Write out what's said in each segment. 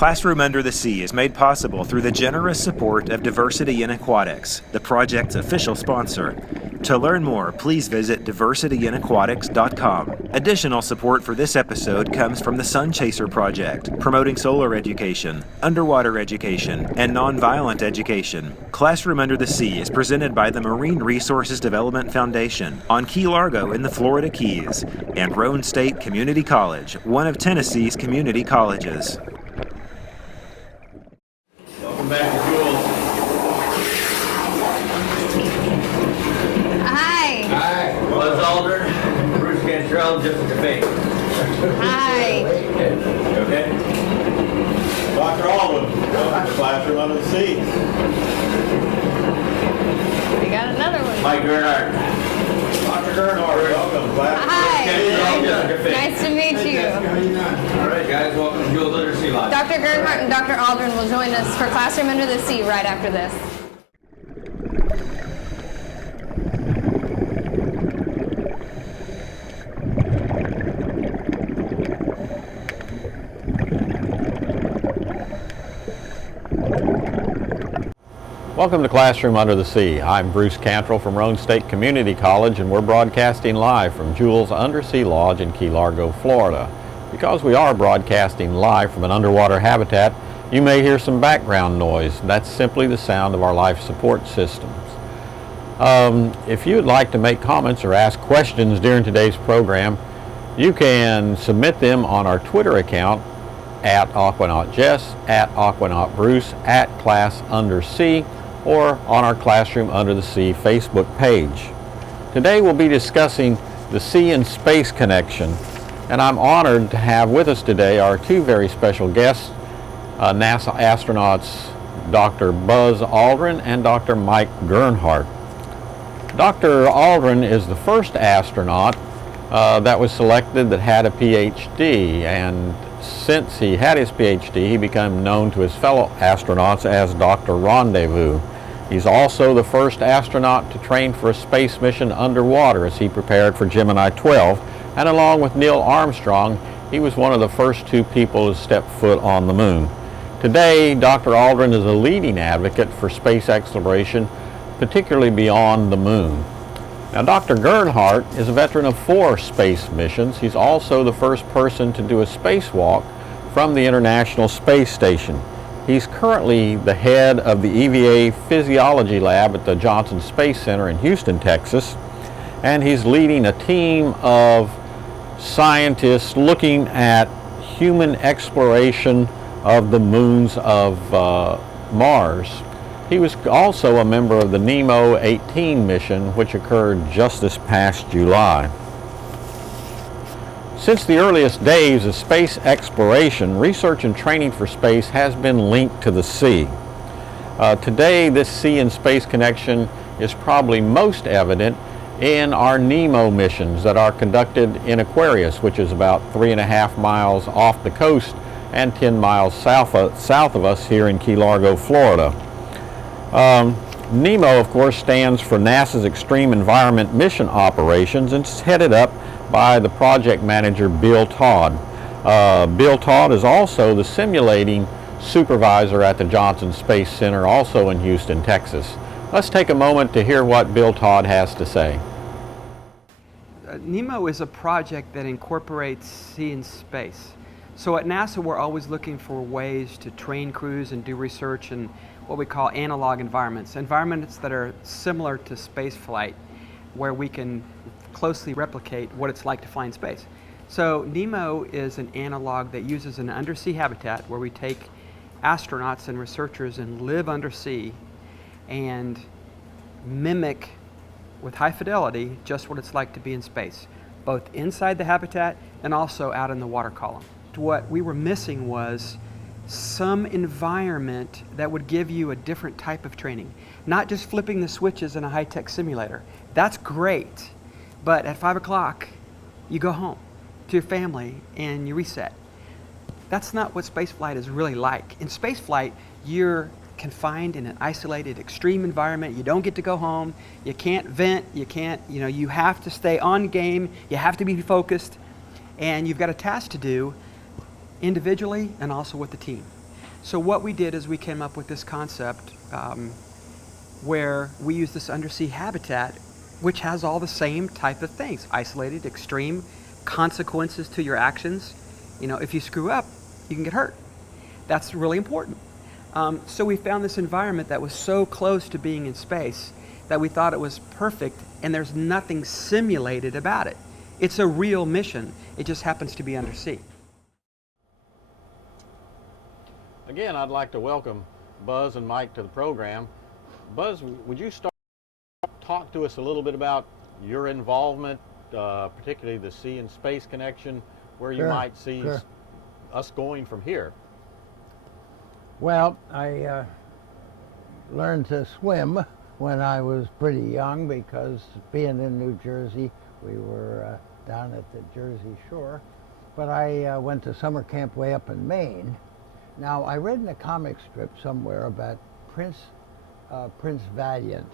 Classroom Under the Sea is made possible through the generous support of Diversity in Aquatics, the project's official sponsor. To learn more, please visit diversityinequatics.com. Additional support for this episode comes from the Sun Chaser Project, promoting solar education, underwater education, and nonviolent education. Classroom Under the Sea is presented by the Marine Resources Development Foundation on Key Largo in the Florida Keys, and Roane State Community College, one of Tennessee's community colleges. Welcome back to Jules. Hi. Hi. Buzz Aldrin, Bruce Cantrell, Jessica Faye. Hi. Okay? Dr. Aldrin, welcome to Classroom Under the Sea. We got another one. Mike Gernhardt. Dr. Gernhardt, welcome to Classroom Hi. Jessica Faye. Nice to meet you. All right, guys, welcome to Jules Undersea Lodge. Dr. Gernhardt and Dr. Aldrin will join us for Classroom Under the Sea right after this. Welcome to Classroom Under the Sea. I'm Bruce Cantrell from Roane State Community College, and we're broadcasting live from Jules Undersea Lodge in Key Largo, Florida. Because we are broadcasting live from an underwater habitat, you may hear some background noise. That's simply the sound of our life support systems. If you would like to make comments or ask questions during today's program, you can submit them on our Twitter account at AquanautJess, at AquanautBruce, at ClassUnderSea, or on our Classroom Under the Sea Facebook page. Today we'll be discussing the sea and space connection, and I'm honored to have with us today our two very special guests, NASA astronauts Dr. Buzz Aldrin and Dr. Mike Gernhardt. Dr. Aldrin is the first astronaut that was selected that had a PhD, and since he had his PhD, he became known to his fellow astronauts as Dr. Rendezvous. He's also the first astronaut to train for a space mission underwater as he prepared for Gemini 12, and along with Neil Armstrong, he was one of the first two people to step foot on the moon. Today, Dr. Aldrin is a leading advocate for space exploration, particularly beyond the moon. Now, Dr. Gernhardt is a veteran of 4 space missions. He's also the first person to do a spacewalk from the International Space Station. He's currently the head of the EVA Physiology Lab at the Johnson Space Center in Houston, Texas, and he's leading a team of scientists looking at human exploration of the moons of Mars. He was also a member of the Nemo 18 mission, which occurred just this past July. Since the earliest days of space exploration, research and training for space has been linked to the sea. Today, this sea and space connection is probably most evident in our Nemo missions that are conducted in Aquarius, which is about 3.5 miles off the coast and 10 miles south of us here in Key Largo, Florida. NEMO, of course, stands for NASA's Extreme Environment Mission Operations, and it's headed up by the project manager, Bill Todd. Bill Todd is also the simulating supervisor at the Johnson Space Center, also in Houston, Texas. Let's take a moment to hear what Bill Todd has to say. NEMO is a project that incorporates sea and space. So at NASA, we're always looking for ways to train crews and do research in what we call analog environments that are similar to space flight, where we can closely replicate what it's like to fly in space. So NEMO is an analog that uses an undersea habitat where we take astronauts and researchers and live undersea and mimic with high fidelity just what it's like to be in space, both inside the habitat and also out in the water column. What we were missing was some environment that would give you a different type of training, not just flipping the switches in a high-tech simulator. That's great, but at 5 o'clock, you go home to your family and you reset. That's not what spaceflight is really like. In spaceflight, you're confined in an isolated, extreme environment. You don't get to go home. You can't vent. You have to stay on game. You have to be focused. And you've got a task to do individually and also with the team. So what we did is we came up with this concept where we use this undersea habitat, which has all the same type of things: isolated, extreme consequences to your actions. You know, if you screw up, you can get hurt. That's really important. So we found this environment that was so close to being in space that we thought it was perfect, and there's nothing simulated about it. It's a real mission. It just happens to be undersea. Again, I'd like to welcome Buzz and Mike to the program. Buzz, would you talk to us a little bit about your involvement, particularly the sea and space connection, where you might see us going from here? Well, I learned to swim when I was pretty young, because being in New Jersey, we were down at the Jersey Shore. But I went to summer camp way up in Maine. Now, I read in a comic strip somewhere about Prince Valiant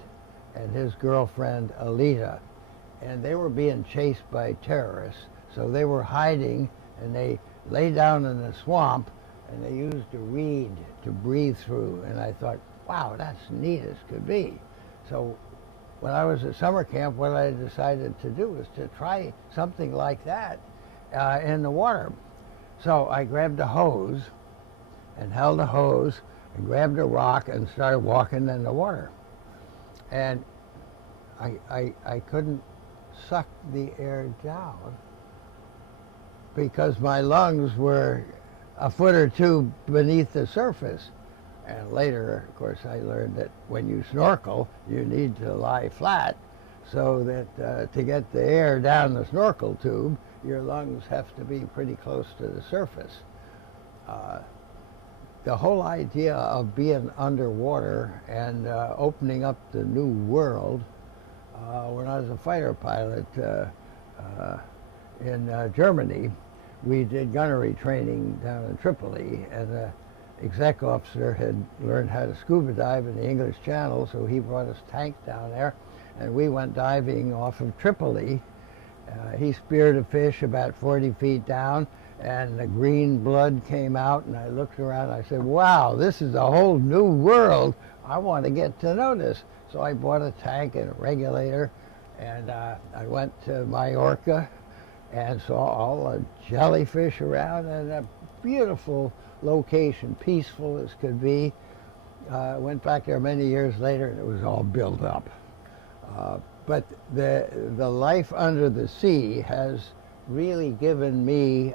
and his girlfriend Alita, and they were being chased by terrorists. So they were hiding, and they lay down in the swamp, and they used a reed to breathe through. And I thought, wow, that's neat as could be. So when I was at summer camp, what I decided to do was to try something like that in the water. So I grabbed a hose and held a hose and grabbed a rock and started walking in the water. And I couldn't suck the air down because my lungs were a foot or two beneath the surface. And later, of course, I learned that when you snorkel, you need to lie flat, so that to get the air down the snorkel tube, your lungs have to be pretty close to the surface. The whole idea of being underwater and opening up the new world, when I was a fighter pilot in Germany, we did gunnery training down in Tripoli, and the exec officer had learned how to scuba dive in the English Channel, so he brought his tank down there, and we went diving off of Tripoli. He speared a fish about 40 feet down, and the green blood came out, and I looked around, and I said, wow, this is a whole new world. I want to get to know this. So I bought a tank and a regulator, and I went to Majorca and saw all the jellyfish around, and a beautiful location, peaceful as could be. Went back there many years later, and it was all built up. But the life under the sea has really given me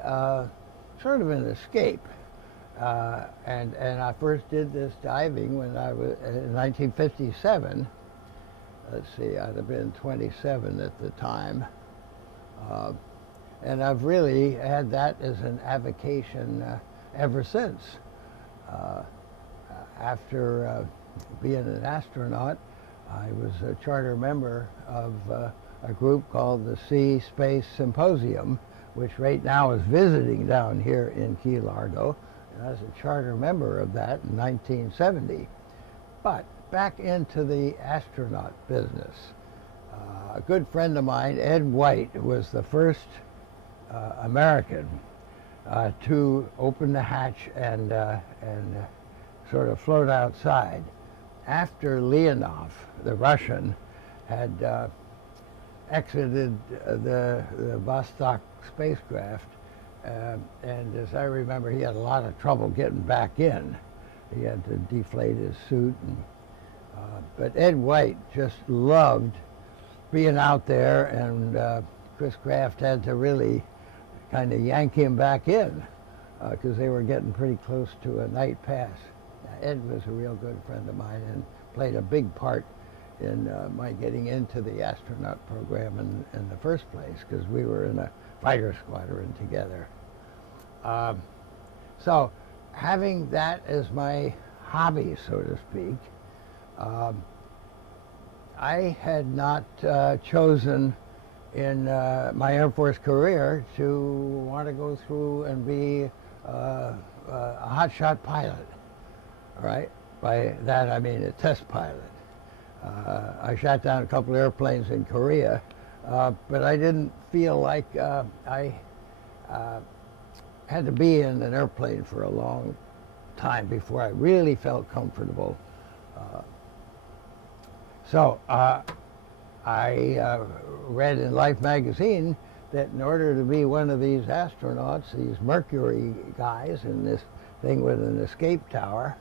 sort of an escape. And I first did this diving when I was in 1957. Let's see, I'd have been 27 at the time. And I've really had that as an avocation ever since. After being an astronaut, I was a charter member of a group called the Sea Space Symposium, which right now is visiting down here in Key Largo. And I was a charter member of that in 1970. But back into the astronaut business. A good friend of mine, Ed White, was the first American to open the hatch and sort of float outside. After Leonov, the Russian, had exited the Vostok spacecraft, and as I remember, he had a lot of trouble getting back in. He had to deflate his suit. But Ed White just loved being out there, and Chris Kraft had to really kind of yank him back in because they were getting pretty close to a night pass. Ed was a real good friend of mine and played a big part in my getting into the astronaut program in the first place, because we were in a fighter squadron together. So having that as my hobby, so to speak, I had not chosen in my Air Force career to want to go through and be a hotshot pilot. All right? By that I mean a test pilot. I shot down a couple airplanes in Korea, but I didn't feel like I had to be in an airplane for a long time before I really felt comfortable. I read in Life magazine that in order to be one of these astronauts, these Mercury guys in this thing with an escape tower,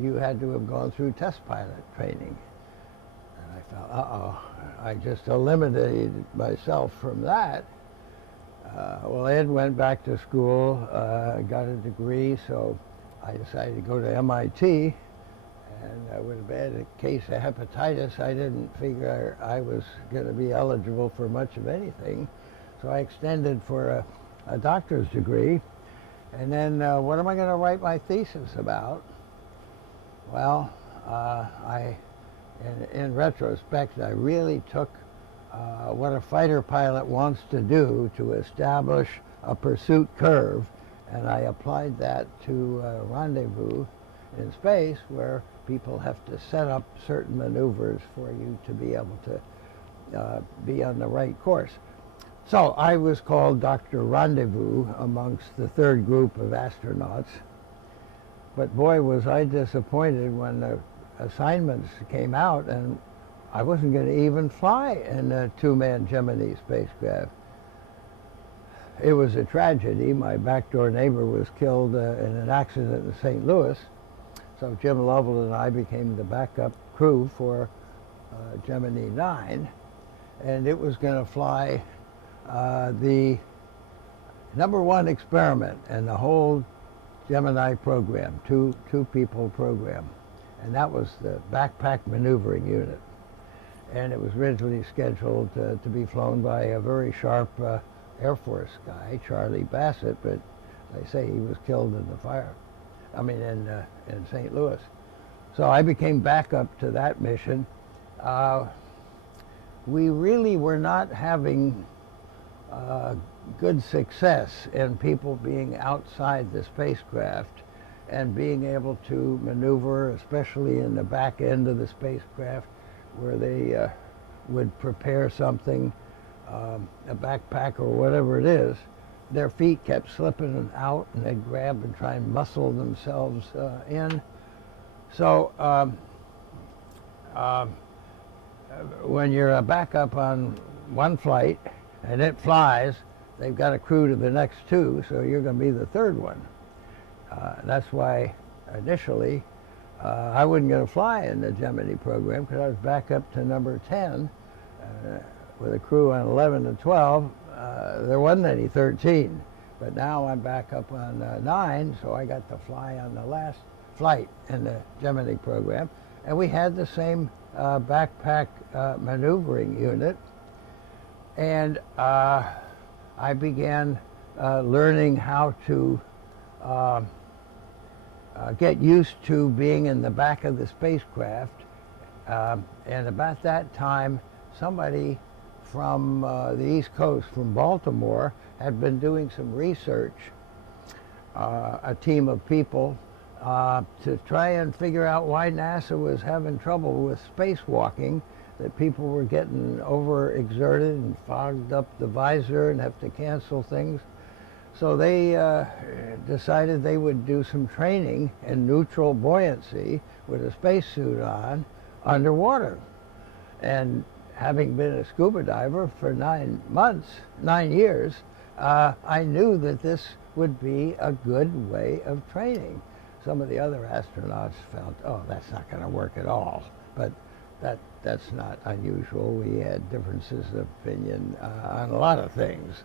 you had to have gone through test pilot training. And I thought, uh-oh, I just eliminated myself from that. Well, Ed went back to school, got a degree, so I decided to go to MIT. And with a bad case of hepatitis, I didn't figure I was going to be eligible for much of anything. So I extended for a doctor's degree. And then what am I going to write my thesis about? Well, in retrospect, I really took what a fighter pilot wants to do to establish a pursuit curve, and I applied that to rendezvous in space, where people have to set up certain maneuvers for you to be able to be on the right course. So I was called Dr. Rendezvous amongst the third group of astronauts. But boy, was I disappointed when the assignments came out and I wasn't going to even fly in a two-man Gemini spacecraft. It was a tragedy. My backdoor neighbor was killed in an accident in St. Louis. So Jim Lovell and I became the backup crew for Gemini 9. And it was going to fly the #1 experiment in the whole Gemini program, two-people program. And that was the backpack maneuvering unit. And it was originally scheduled to be flown by a very sharp Air Force guy, Charlie Bassett, but they say he was killed in the fire. I mean, in St. Louis. So I became backup to that mission. We really were not having good success in people being outside the spacecraft and being able to maneuver, especially in the back end of the spacecraft, where they would prepare something, a backpack or whatever it is. Their feet kept slipping out, and they'd grab and try and muscle themselves in. So when you're a backup on one flight and it flies, they've got a crew to the next two, so you're going to be the third one. That's why initially I wasn't going to fly in the Gemini program because I was back up to number 10 with a crew on 11 and 12. There wasn't any 13, but now I'm back up on 9, so I got to fly on the last flight in the Gemini program. And we had the same backpack maneuvering unit. And I began learning how to get used to being in the back of the spacecraft. And about that time, somebody from the East Coast, from Baltimore, had been doing some research, a team of people, to try and figure out why NASA was having trouble with spacewalking, that people were getting overexerted and fogged up the visor and have to cancel things. So they decided they would do some training in neutral buoyancy with a spacesuit on underwater. And having been a scuba diver for 9 years, I knew that this would be a good way of training. Some of the other astronauts felt, oh, that's not going to work at all. But that's not unusual. We had differences of opinion on a lot of things.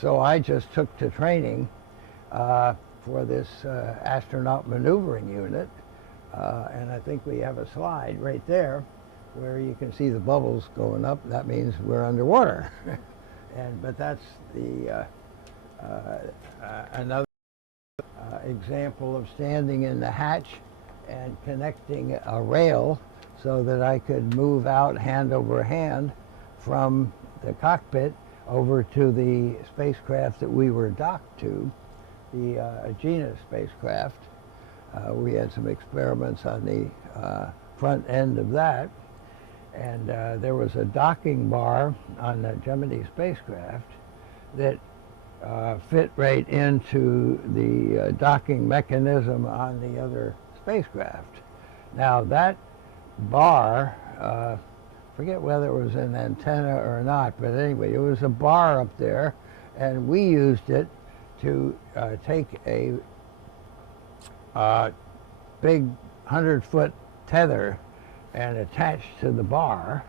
So I just took to training for this astronaut maneuvering unit. And I think we have a slide right there where you can see the bubbles going up. That means we're underwater. But that's the another example of standing in the hatch and connecting a rail so that I could move out hand over hand from the cockpit over to the spacecraft that we were docked to, the Agena spacecraft. We had some experiments on the front end of that, and there was a docking bar on the Gemini spacecraft that fit right into the docking mechanism on the other spacecraft. Now that bar, forget whether it was an antenna or not, but anyway, it was a bar up there, and we used it to take a big 100-foot tether and attach to the bar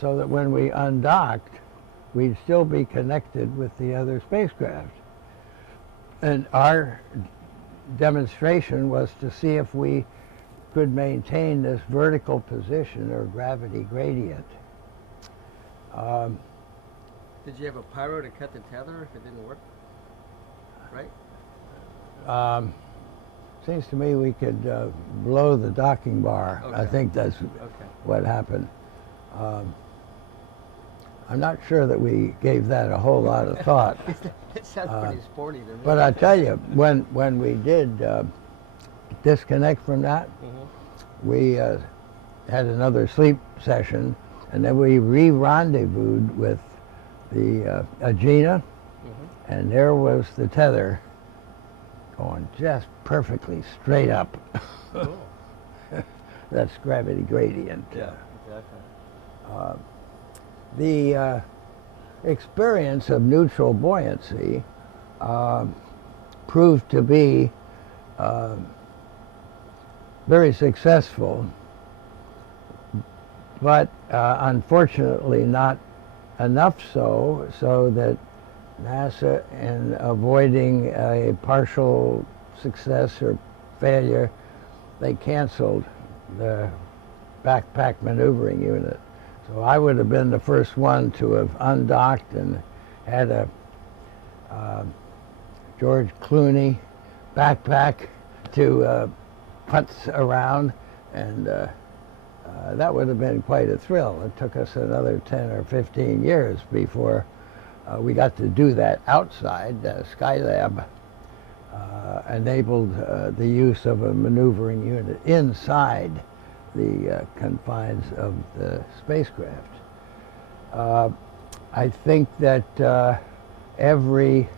so that when we undocked, we'd still be connected with the other spacecraft. And our demonstration was to see if we could maintain this vertical position or gravity gradient. Did you have a pyro to cut the tether if it didn't work? Right? Seems to me we could blow the docking bar. Okay. I think that's Okay. what happened. I'm not sure that we gave that a whole lot of thought. It sounds pretty sporty to me. But I tell you, when we did disconnect from that, we had another sleep session, and then we re-rendezvoused with the Agena, and there was the tether going just perfectly straight up. Cool. That's gravity gradient. Yeah, exactly. The experience of neutral buoyancy proved to be very successful, but unfortunately not enough so that NASA, in avoiding a partial success or failure, they canceled the backpack maneuvering unit. So I would have been the first one to have undocked and had a George Clooney backpack to putz around, and that would have been quite a thrill. It took us another 10 or 15 years before we got to do that outside. Skylab enabled the use of a maneuvering unit inside the confines of the spacecraft. I think that every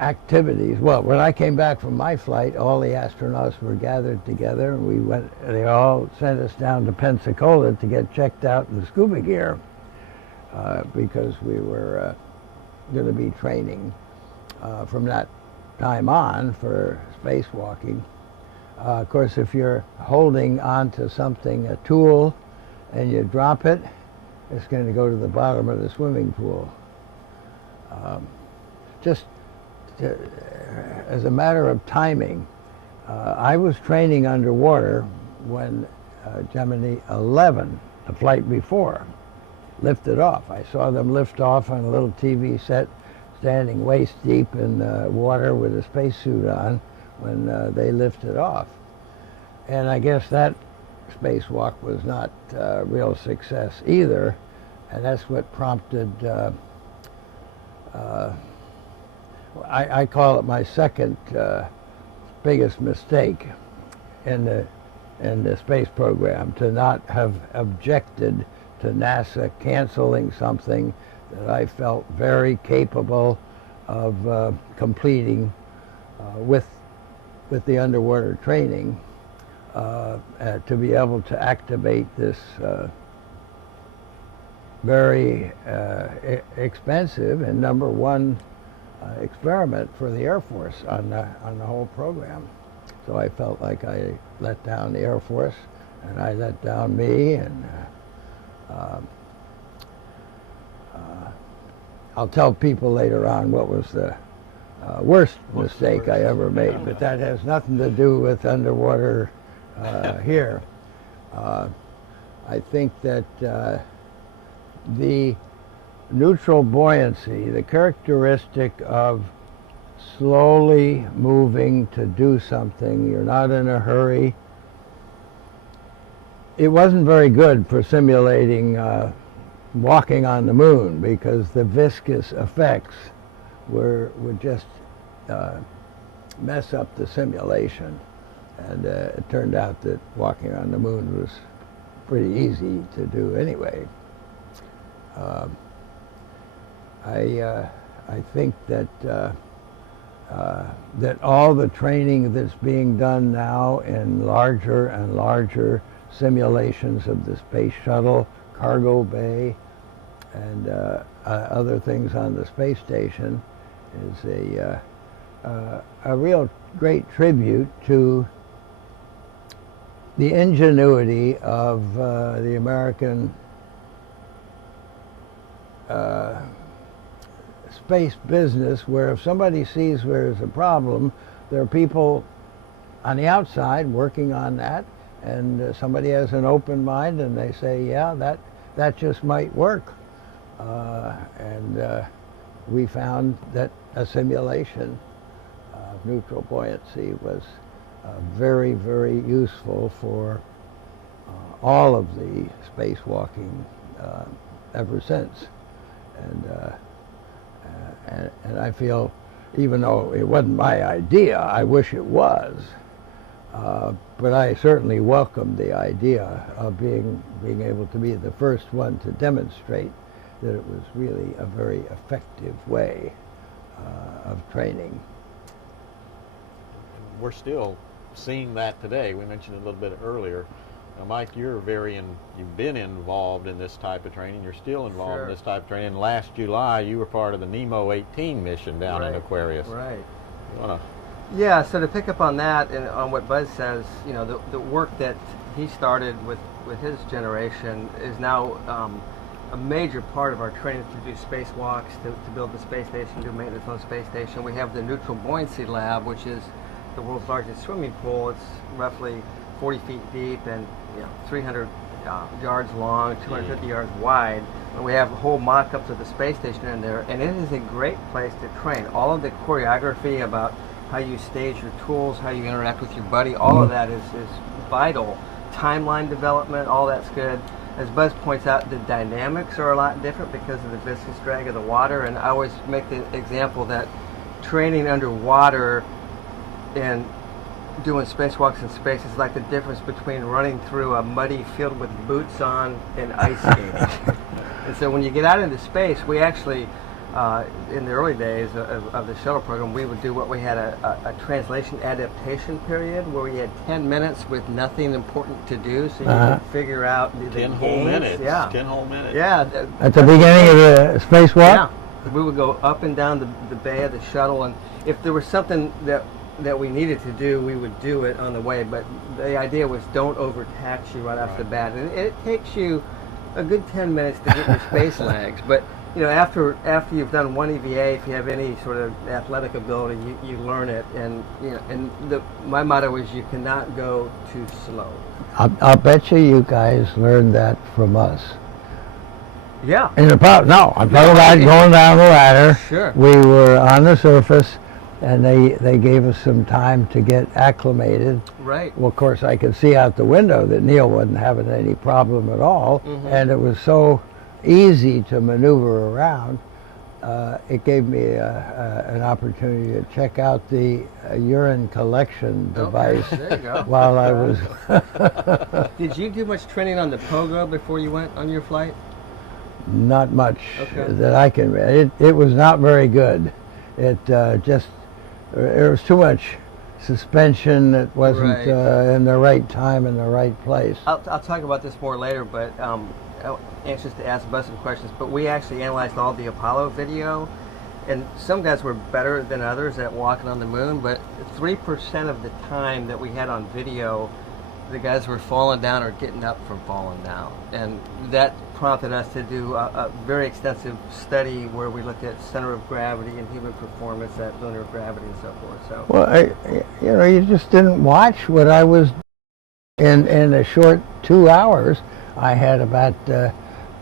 activities, well, when I came back from my flight, all the astronauts were gathered together, and we went, they all sent us down to Pensacola to get checked out in the scuba gear because we were going to be training from that time on for spacewalking. Of course, if you're holding onto something, a tool, and you drop it, it's going to go to the bottom of the swimming pool. As a matter of timing, I was training underwater when Gemini 11, the flight before, lifted off. I saw them lift off on a little TV set, standing waist deep in water with a spacesuit on when they lifted off. And I guess that spacewalk was not a real success either, and that's what prompted I call it my second biggest mistake in the space program, to not have objected to NASA canceling something that I felt very capable of completing with the underwater training, to be able to activate this very expensive and number one experiment for the Air Force on the whole program. So I felt like I let down the Air Force, and I let down me, and I'll tell people later on what was the worst mistake I ever made, but that has nothing to do with underwater here. I think that the neutral buoyancy, the characteristic of slowly moving to do something, you're not in a hurry. It wasn't very good for simulating walking on the moon, because the viscous effects would just mess up the simulation. And it turned out that walking on the moon was pretty easy to do anyway. I think that that all the training that's being done now in larger and larger simulations of the space shuttle, cargo bay, and other things on the space station is a real great tribute to the ingenuity of the American space business, where if somebody sees there's a problem, there are people on the outside working on that, and somebody has an open mind and they say, yeah, that just might work. And we found that a simulation of neutral buoyancy was very, very useful for all of the spacewalking ever since. And I feel, even though it wasn't my idea, I wish it was. But I certainly welcome the idea of being able to be the first one to demonstrate that it was really a very effective way of training. We're still seeing that today. We mentioned it a little bit earlier. Now, Mike, you've been involved in this type of training. You're still involved in this type of training. Last July, you were part of the Nemo 18 mission down in Aquarius. Right. You wanna? Yeah, so to pick up on that and on what Buzz says, you know, the work that he started with his generation is now a major part of our training to do spacewalks, to build the space station, do maintenance on the space station. We have the Neutral Buoyancy Lab, which is the world's largest swimming pool. It's roughly 40 feet deep and 300 yards long, 250 yards wide. And we have whole mock-ups of the space station in there, and it is a great place to train. All of the choreography about how you stage your tools, how you interact with your buddy, all of that is vital. Timeline development, all that's good. As Buzz points out, the dynamics are a lot different because of the viscous drag of the water, and I always make the example that training underwater and doing spacewalks in space is like the difference between running through a muddy field with boots on and ice skating. And so when you get out into space, we actually, in the early days of the shuttle program, we would do what we had a translation adaptation period where we had 10 minutes with nothing important to do, so you could figure out the 10 games. whole minutes. Yeah. 10 whole minutes. Yeah. At the beginning of the spacewalk? Yeah. We would go up and down the bay of the shuttle, and if there was something that we needed to do, we would do it on the way, but the idea was don't overtax you right off the bat. And it takes you a good 10 minutes to get your space legs, but after you've done one EVA, if you have any sort of athletic ability, you learn it, and my motto is you cannot go too slow. I'll bet you guys learned that from us. Yeah. I'm talking about going down the ladder. Sure. We were on the surface, and they gave us some time to get acclimated. Right. Well, of course, I could see out the window that Neil wasn't having any problem at all, and it was so easy to maneuver around. It gave me an opportunity to check out the urine collection device there you go. while I was... Did you do much training on the pogo before you went on your flight? Not much that I can read. It was not very good. It there was too much suspension. It wasn't in the right time in the right place. I'll talk about this more later, but I'm anxious to ask Buzz some questions. But we actually analyzed all the Apollo video, and some guys were better than others at walking on the moon, but 3% of the time that we had on video, the guys were falling down or getting up from falling down. And that prompted us to do a very extensive study where we looked at center of gravity and human performance at lunar gravity and so forth. So, well, you just didn't watch what I was in a short 2 hours. I had about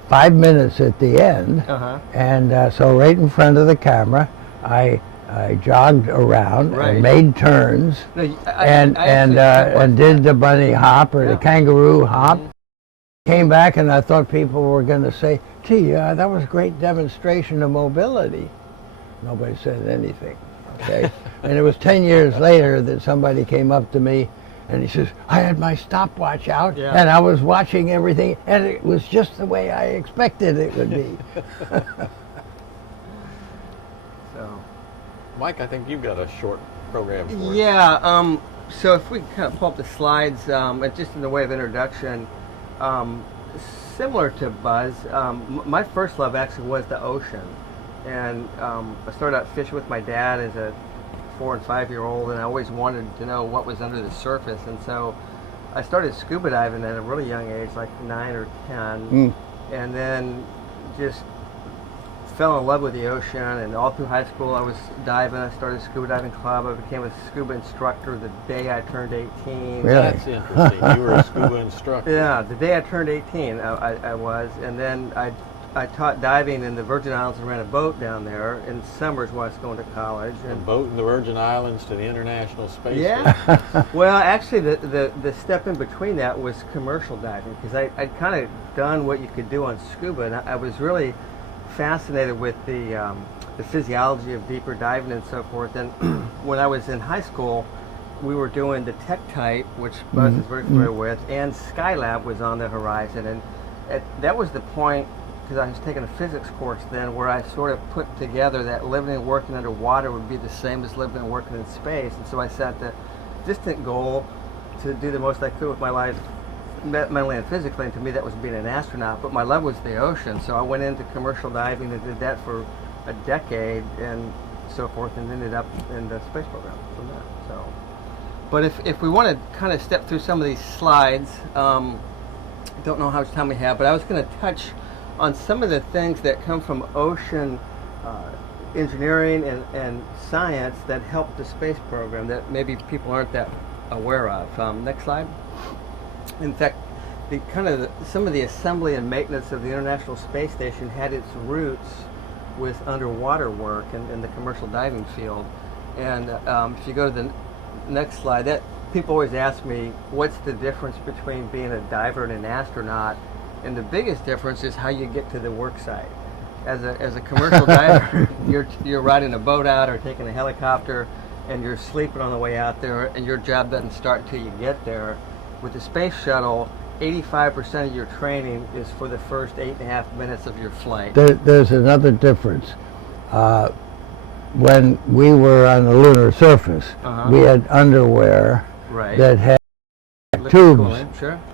5 minutes at the end, and so right in front of the camera, I jogged around and made turns, and did the bunny hop or the kangaroo hop. Came back and I thought people were going to say, gee, that was a great demonstration of mobility. Nobody said anything, okay? And it was 10 years later that somebody came up to me and he says, I had my stopwatch out and I was watching everything and it was just the way I expected it would be. Mike, I think you've got a short program for us. Yeah, so if we kind of pull up the slides, just in the way of introduction, similar to Buzz, my first love actually was the ocean. And I started out fishing with my dad as a 4 and 5 year old, and I always wanted to know what was under the surface. And so I started scuba diving at a really young age, like 9 or 10, and then just fell in love with the ocean. And all through high school I was diving. I started a scuba diving club. I became a scuba instructor the day I turned 18. Really? That's interesting. You were a scuba instructor. Yeah, the day I turned 18 I was, and then I taught diving in the Virgin Islands and ran a boat down there in summers while I was going to college. From And boat in the Virgin Islands to the International Space Station. yeah, well, actually, the step in between that was commercial diving, because I'd kind of done what you could do on scuba, and I was really fascinated with the physiology of deeper diving and so forth. And when I was in high school, we were doing the Tech Type, which Buzz is very familiar with, and Skylab was on the horizon, and that was the point, because I was taking a physics course then, where I sort of put together that living and working underwater would be the same as living and working in space. And so I set the distant goal to do the most I could with my life, mentally and physically, and to me that was being an astronaut. But my love was the ocean, so I went into commercial diving and did that for a decade and so forth, and ended up in the space program from that. So, but if we want to kind of step through some of these slides, don't know how much time we have, but I was going to touch on some of the things that come from ocean engineering and science that help the space program that maybe people aren't that aware of. Next slide. In fact, some of the assembly and maintenance of the International Space Station had its roots with underwater work in the commercial diving field. And if you go to the next slide, that people always ask me, what's the difference between being a diver and an astronaut? And the biggest difference is how you get to the work site. As a commercial diver, you're riding a boat out or taking a helicopter, and you're sleeping on the way out there, and your job doesn't start until you get there. With the space shuttle, 85% of your training is for the first 8.5 minutes of your flight. There's another difference. When we were on the lunar surface, we had underwear that had tubes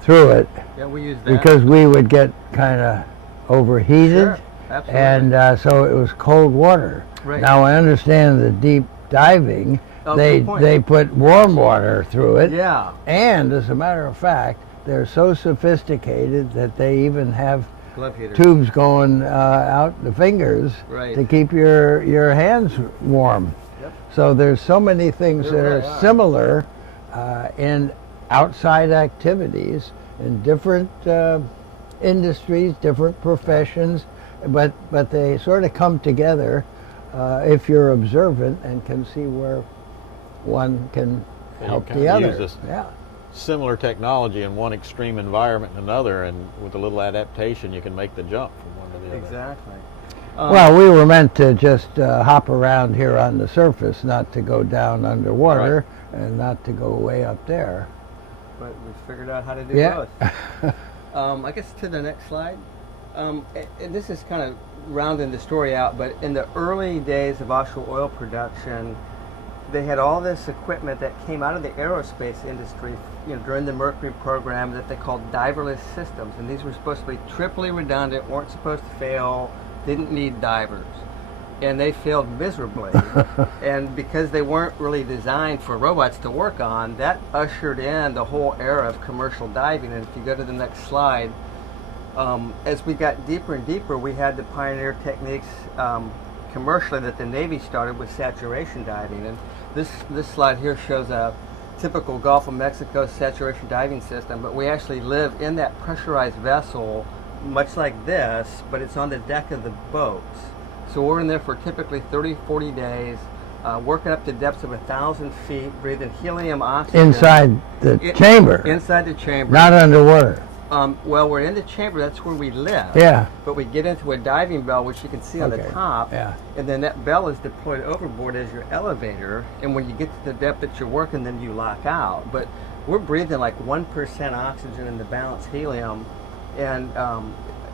through it, yeah, we use that because we would get kind of overheated, Sure, absolutely. and so it was cold water. Right. Now I understand the deep diving, Oh, good point. they put warm water through it, Yeah. and as a matter of fact, they're so sophisticated that they even have Glove heater. tubes going out the fingers Right. to keep your hands warm. Yep. So there's so many things There that really are are. similar in outside activities in different industries, different professions, but they sort of come together if you're observant and can see where one can So you help kinda the other. use this Yeah. similar technology in one extreme environment and another, and with a little adaptation you can make the jump from one to the other. Exactly. Well, we were meant to just hop around here on the surface, not to go down underwater and not to go way up there. But we figured out how to do Yeah. both. I guess to the next slide. And this is kind of rounding the story out, but in the early days of offshore oil production, they had all this equipment that came out of the aerospace industry, during the Mercury program, that they called diverless systems, and these were supposed to be triply redundant, weren't supposed to fail, didn't need divers, and they failed miserably. And because they weren't really designed for robots to work on, that ushered in the whole era of commercial diving. And if you go to the next slide, as we got deeper and deeper, we had to pioneer techniques commercially that the Navy started with saturation diving. And this slide here shows a typical Gulf of Mexico saturation diving system, but we actually live in that pressurized vessel, much like this, but it's on the deck of the boats. So we're in there for typically 30, 40 days, working up to depths of 1,000 feet, breathing helium, oxygen. Inside the chamber, Inside the chamber. not underwater. Well, we're in the chamber, that's where we live. Yeah. But we get into a diving bell, which you can see on the Okay, top. yeah. And then that bell is deployed overboard as your elevator. And when you get to the depth that you're working, then you lock out. But we're breathing like 1% oxygen and the balance helium. And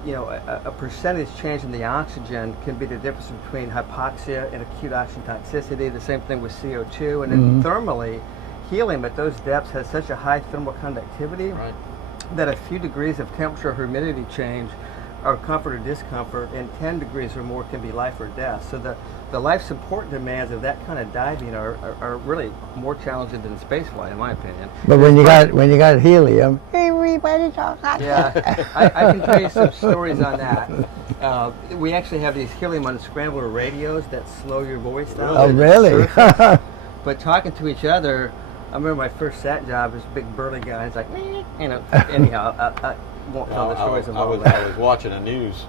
a percentage change in the oxygen can be the difference between hypoxia and acute oxygen toxicity. The same thing with CO2. And then thermally, helium at those depths has such a high thermal conductivity that a few degrees of temperature or humidity change are comfort or discomfort, and 10 degrees or more can be life or death. So the life support demands of that kind of diving are really more challenging than spaceflight, in my opinion. But when you got helium, everybody's all hot. Yeah, I can tell you some stories on that. We actually have these helium unscrambler radios that slow your voice down. Oh, really? But talking to each other, I remember my first sat job, this big burly guy, he's like, anyhow, I won't tell the stories of all that. I was watching a news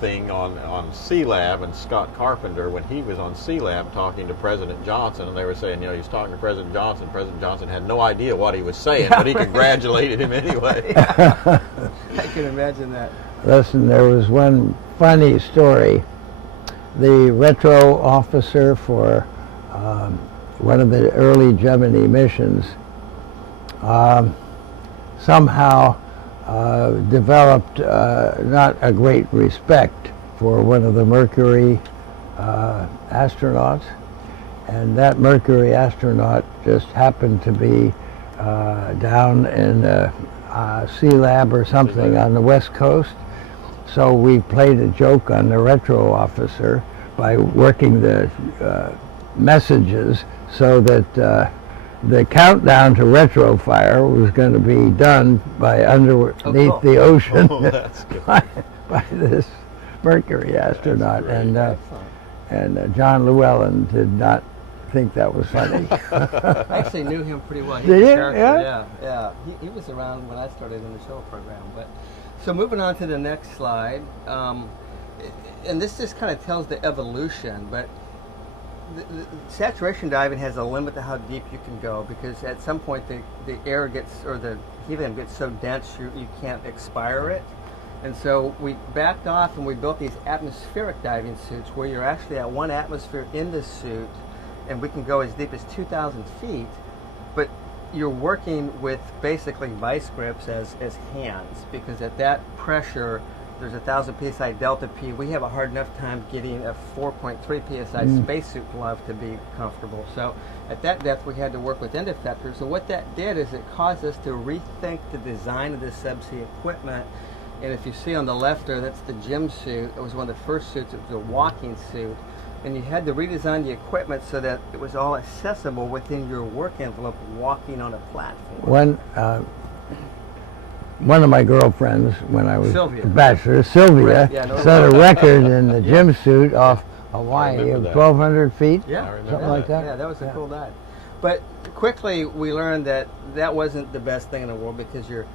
thing on C-Lab, and Scott Carpenter, when he was on C-Lab talking to President Johnson, and they were saying, he was talking to President Johnson had no idea what he was saying, but he congratulated him anyway. I can imagine that. Listen, there was one funny story. The retro officer for one of the early Gemini missions somehow developed not a great respect for one of the Mercury astronauts, and that Mercury astronaut just happened to be down in C-Lab or something on the West Coast. So we played a joke on the retro officer by working the messages so that the countdown to retro fire was going to be done by underneath the ocean That's good. by this Mercury astronaut. And John Llewellyn did not think that was funny. I actually knew him pretty well. Did you? Yeah. He was around when I started in the shuttle program. But so moving on to the next slide, and this just kind of tells the evolution, but the saturation diving has a limit to how deep you can go, because at some point the air gets, or the helium gets so dense you can't expire it. And so we backed off and we built these atmospheric diving suits where you're actually at 1 atmosphere in the suit, and we can go as deep as 2,000 feet, but you're working with basically vice grips as hands, because at that pressure there's 1,000 psi delta P. We have a hard enough time getting a 4.3 psi spacesuit glove to be comfortable. So at that depth we had to work with end effectors, and what that did is it caused us to rethink the design of this subsea equipment. And if you see on the left there, that's the gym suit. It was one of the first suits. It was a walking suit, and you had to redesign the equipment so that it was all accessible within your work envelope, walking on a platform. One of my girlfriends, when I was Sylvia. a bachelor, Sylvia, set a record in the gym suit off Hawaii of 1,200 feet, something like that. Yeah, that was a cool dive. But quickly we learned that that wasn't the best thing in the world, because you're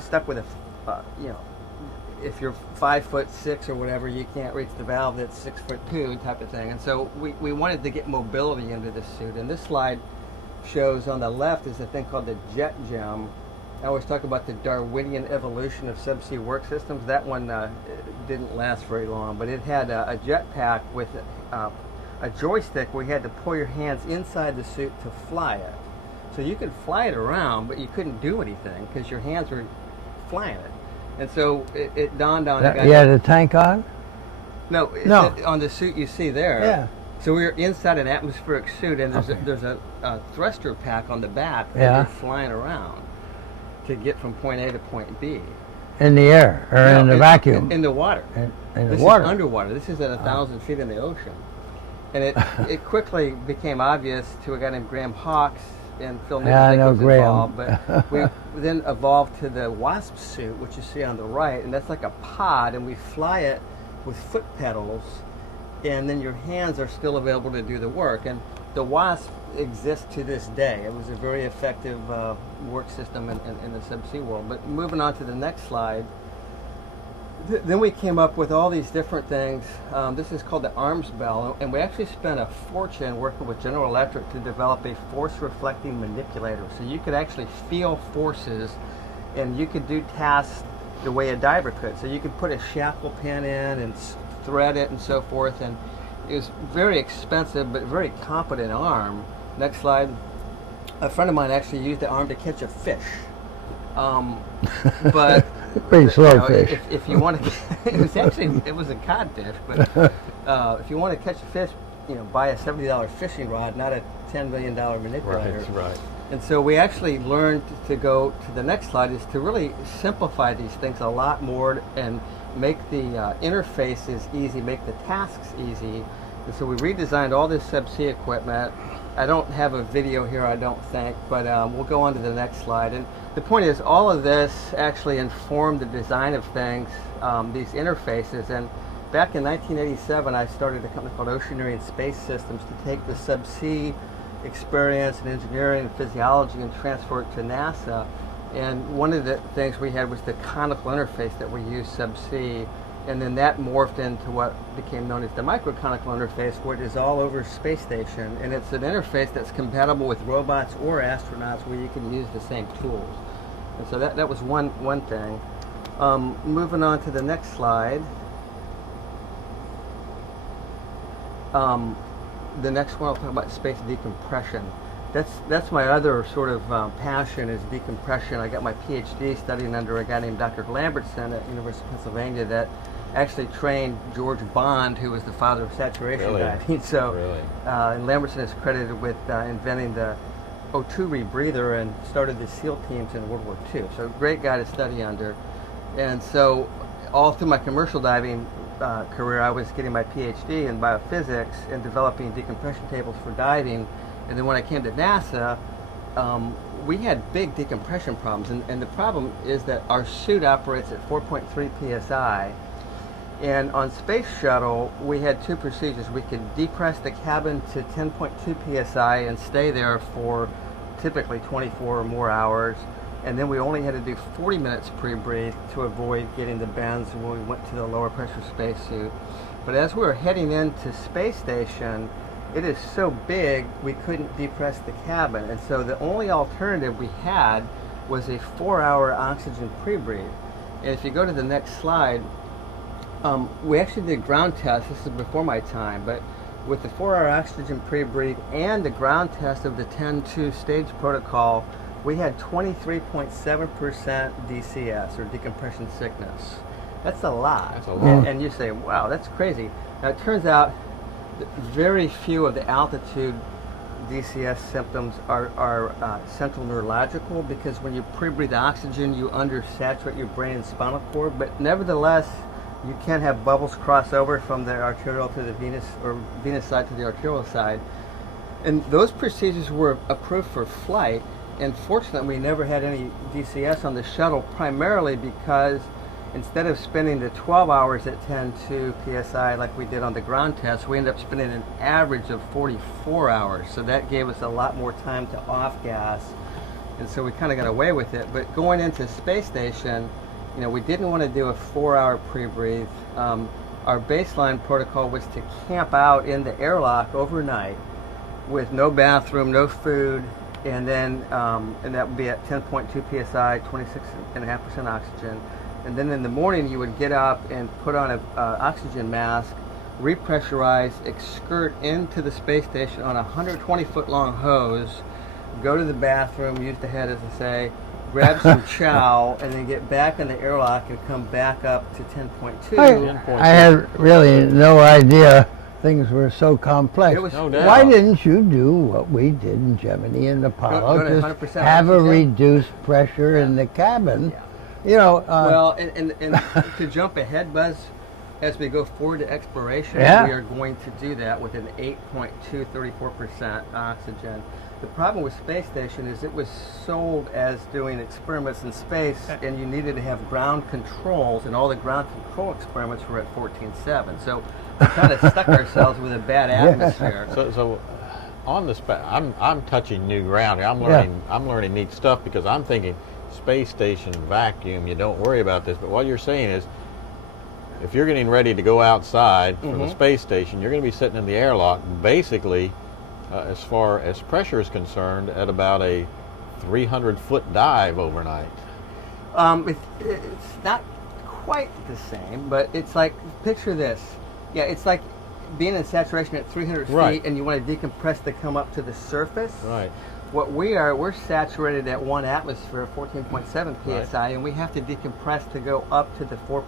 stuck with if you're 5'6" or whatever, you can't reach the valve that's 6'2" type of thing. And so we wanted to get mobility into the suit. And this slide shows on the left is a thing called the jet gem. I always talk about the Darwinian evolution of subsea work systems. That one didn't last very long, but it had a jet pack with a joystick where you had to pull your hands inside the suit to fly it. So you could fly it around, but you couldn't do anything because your hands were flying it. And so it dawned on the guy. You had a tank on? No. On the suit you see there. Yeah. So we were inside an atmospheric suit, and there's a thruster pack on the back that you're flying around to get from point A to point B. In the air, or in the vacuum? In the water. In the this water? Is underwater. This is at 1,000 feet in the ocean. And it quickly became obvious to a guy named Graham Hawkes, and Phil Nichols was involved. But we then evolved to the WASP suit, which you see on the right, and that's like a pod, and we fly it with foot pedals, and then your hands are still available to do the work. And the WASP exists to this day. It was a very effective work system in the subsea world. But moving on to the next slide, then we came up with all these different things. This is called the arms bell, and we actually spent a fortune working with General Electric to develop a force reflecting manipulator. So you could actually feel forces, and you could do tasks the way a diver could. So you could put a shackle pin in and thread it and so forth, and it was very expensive but very competent arm. Next slide. A friend of mine actually used the arm to catch a fish. But Pretty slow you know, fish. If you want to, it was a codfish, but if you want to catch a fish, you know, buy a $70 fishing rod, not a $10 million manipulator. Right. And so we actually learned to go to the next slide is to really simplify these things a lot more and make the interfaces easy, make the tasks easy. And so we redesigned all this subsea equipment. I don't have a video here, I don't think, but we'll go on to the next slide. And the point is, all of this actually informed the design of things, these interfaces. And back in 1987, I started a company called Oceanography and Space Systems to take the subsea experience and engineering and physiology and transfer it to NASA. And one of the things we had was the conical interface that we use subsea, and then that morphed into what became known as the microconical interface, which is all over space station, and it's an interface that's compatible with robots or astronauts where you can use the same tools. And so that was one thing. Moving on to the next slide. The next one I'll talk about space decompression. That's my other sort of passion is decompression. I got my PhD studying under a guy named Dr. Lambertson at University of Pennsylvania that actually trained George Bond, who was the father of saturation diving. So, and Lambertson is credited with inventing the O2 rebreather and started the SEAL teams in World War II. So great guy to study under. And so all through my commercial diving career, I was getting my PhD in biophysics and developing decompression tables for diving. And then when I came to NASA, we had big decompression problems. And the problem is that our suit operates at 4.3 psi. And on Space Shuttle, we had two procedures. We could depress the cabin to 10.2 psi and stay there for typically 24 or more hours. And then we only had to do 40 minutes pre-breathe to avoid getting the bends when we went to the lower pressure spacesuit. But as we were heading into space station, it is so big we couldn't depress the cabin. And so the only alternative we had was a 4-hour oxygen pre-breathe. And if you go to the next slide, we actually did ground tests. This is before my time, but with the 4-hour oxygen pre-breathe and the ground test of the 10-2 stage protocol, we had 23.7% DCS, or decompression sickness. That's a lot. That's a lot. And you say, wow, that's crazy. Now it turns out that very few of the altitude DCS symptoms are central neurological, because when you pre-breathe oxygen, you undersaturate your brain and spinal cord, but nevertheless, you can have bubbles cross over from the arterial to the venous, or venous side to the arterial side. And those procedures were approved for flight, and fortunately we never had any DCS on the shuttle, primarily because instead of spending the 12 hours at 10.2 psi like we did on the ground test, we ended up spending an average of 44 hours. So that gave us a lot more time to off-gas, and so we kind of got away with it. But going into space station, you know, we didn't want to do a 4-hour pre-breathe. Our baseline protocol was to camp out in the airlock overnight with no bathroom, no food, and then and that would be at 10.2 psi, 26.5% oxygen. And then in the morning you would get up and put on an oxygen mask, repressurize, excurse into the space station on a 120-foot long hose, go to the bathroom, use the head as I say, grab some chow, and then get back in the airlock and come back up to 10.2. I had really no idea things were so complex. No doubt. Why didn't you do what we did in Gemini and Apollo? Go to Just 100% have a oxygen? reduced pressure in the cabin. Yeah. You know, Well, and to jump ahead, Buzz, as we go forward to exploration, Yeah. we are going to do that with an 8.234% oxygen. The problem with space station is it was sold as doing experiments in space, and you needed to have ground controls, and all the ground control experiments were at 14.7. So we kind of stuck ourselves with a bad atmosphere. So on the I'm touching new ground here. Yeah. I'm learning neat stuff, because I'm thinking space station vacuum, you don't worry about this. But what you're saying is, if you're getting ready to go outside from the space station, you're going to be sitting in the airlock, basically, as far as pressure is concerned, at about a 300-foot dive overnight. It's not quite the same, but it's like, picture this. Yeah, it's like being in saturation at 300 Right. feet and you want to decompress to come up to the surface. Right. What we're saturated at 1 atmosphere, 14.7 Right. psi, and we have to decompress to go up to the 4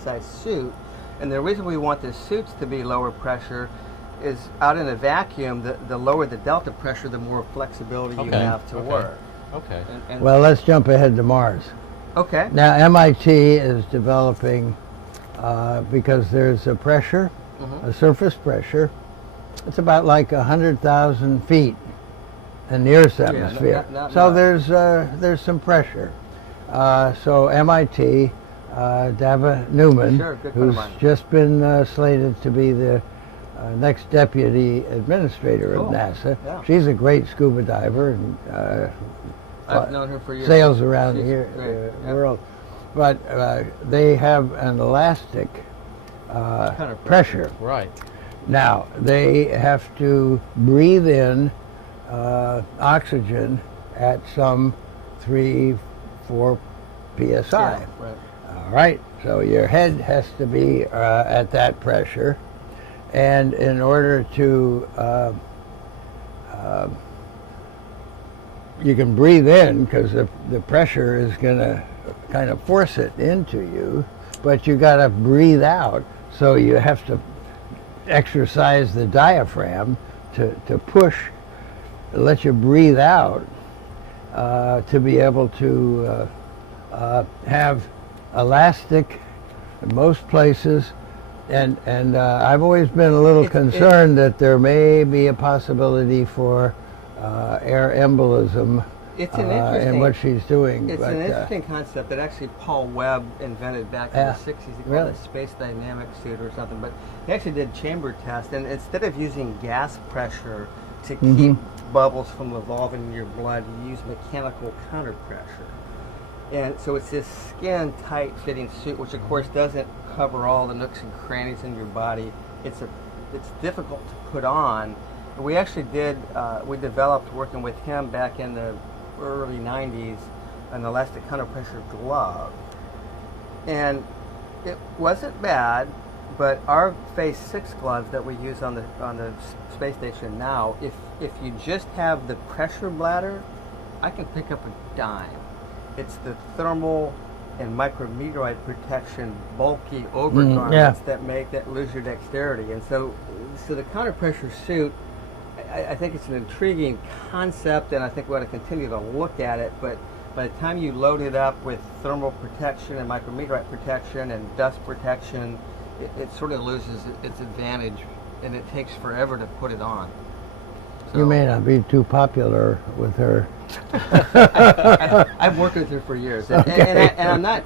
psi suit. And the reason we want the suits to be lower pressure is out in a vacuum, the lower the delta pressure, the more flexibility you Okay. have to Okay. work. Okay. And Well, let's jump ahead to Mars. okay. Now, MIT is developing, because there's a pressure, a surface pressure. It's about like 100,000 feet in the Earth's atmosphere. not So much. there's some pressure. So MIT, Dava Newman, Sure, good friend of who's mine. just just been slated to be the next deputy administrator Cool. of NASA. Yeah. She's a great scuba diver and I've known her for years. sails around She's the great. Yep. world. But they have an elastic Kind of pressure. Right. Now, they have to breathe in oxygen at some 3-4 psi. Yeah, right. All right, so your head has to be at that pressure, and in order to you can breathe in because the pressure is going to kind of force it into you, but you got to breathe out, so you have to exercise the diaphragm to push, let you breathe out to be able to have elastic in most places, and I've always been a little concerned that there may be a possibility for air embolism It's an in interesting. what she's doing. It's but, an interesting concept that actually Paul Webb invented back in Yeah, the 60s. He called really? it space dynamic suit or something. But he actually did chamber tests, and instead of using gas pressure to keep bubbles from evolving in your blood, you use mechanical counter pressure. And so it's this skin tight fitting suit, which of course doesn't cover all the nooks and crannies in your body. It's difficult to put on. We actually we developed, working with him back in the early 90s, an elastic counter pressure glove. And it wasn't bad, but our Phase 6 gloves that we use on the space station now, if you just have the pressure bladder, I can pick up a dime. It's the thermal and micrometeorite protection bulky overgarments that lose your dexterity. And so the counter pressure suit, I think it's an intriguing concept, and I think we ought to continue to look at it, but by the time you load it up with thermal protection and micrometeorite protection and dust protection, it sort of loses its advantage, and it takes forever to put it on. So, you may not be too popular with her. I've worked with her for years, and I'm not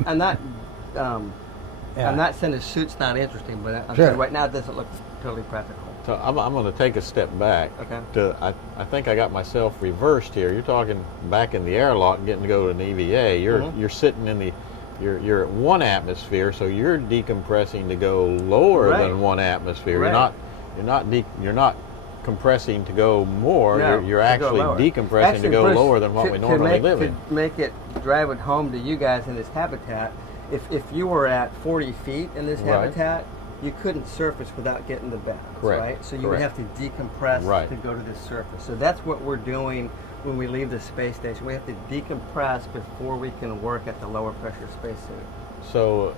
saying the suit's not interesting, but I'm saying right now it doesn't look totally practical. So I'm going to take a step back. Okay. I think I got myself reversed here. You're talking back in the airlock, getting to go to an EVA. You're sitting in you're at 1 atmosphere, so you're decompressing to go lower than 1 atmosphere. Right. You're not compressing to go more. No, you're to go actually lower. decompressing to go Bruce, lower than what we normally live in. To make it drive it home to you guys in this habitat, if you were at 40 feet in this habitat, you couldn't surface without getting the bounce, right? So you would have to decompress to go to the surface. So that's what we're doing when we leave the space station. We have to decompress before we can work at the lower pressure spacesuit. So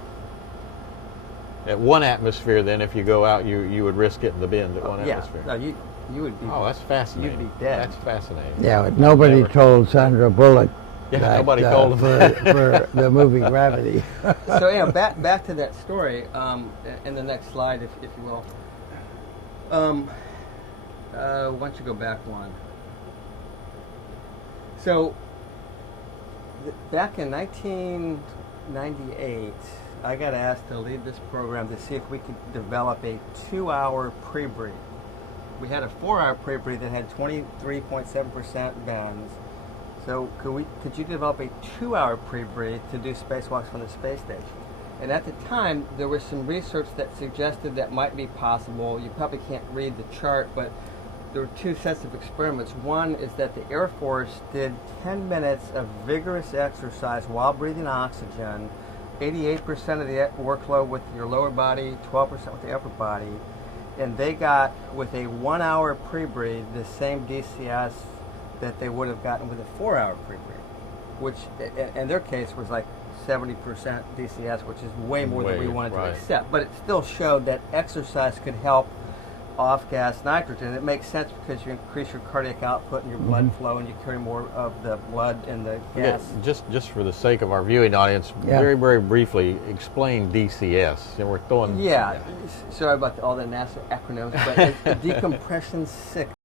at 1 atmosphere, then, if you go out, you would risk getting the bend at 1 atmosphere. No, you would be. Oh, that's fascinating. You'd be dead. That's fascinating. Yeah, but nobody told Sandra Bullock that, nobody told them for the movie Gravity. So back to that story in the next slide, if you will. Why don't you go back one? So back in 1998, I got asked to lead this program to see if we could develop a 2-hour pre-breathe. We had a 4-hour pre-breathe that had 23.7% bends. So could you develop a 2-hour pre-breathe to do spacewalks from the space station? And at the time, there was some research that suggested that might be possible. You probably can't read the chart, but there were 2 sets of experiments. One is that the Air Force did 10 minutes of vigorous exercise while breathing oxygen, 88% of the workload with your lower body, 12% with the upper body. and they got, with a 1 hour pre-breathe, the same DCS that they would have gotten with a 4 hour pre-breathe, which in their case was like 70% DCS, which is way more than we wanted to accept. But it still showed that exercise could help off-gas nitrogen. It makes sense because you increase your cardiac output and your blood flow, and you carry more of the blood in the gas. Just for the sake of our viewing audience, very, very briefly, explain DCS. And we're throwing... Sorry about all the NASA acronyms, but it's the decompression sickness,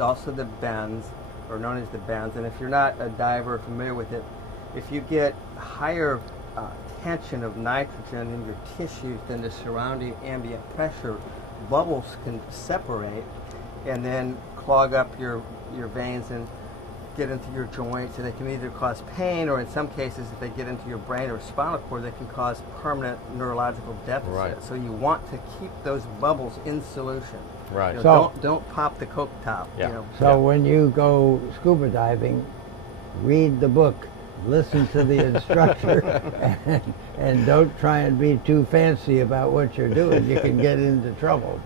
also the bends, or known as the bends. And if you're not a diver or familiar with it, if you get higher tension of nitrogen in your tissues than the surrounding ambient pressure, bubbles can separate and then clog up your veins and get into your joints, and they can either cause pain, or in some cases, if they get into your brain or spinal cord, they can cause permanent neurological deficit. So you want to keep those bubbles in solution. Right. You know, don't pop the Coke top. Yeah. You know. So when you go scuba diving, read the book, listen to the instructor, and don't try and be too fancy about what you're doing. You can get into trouble.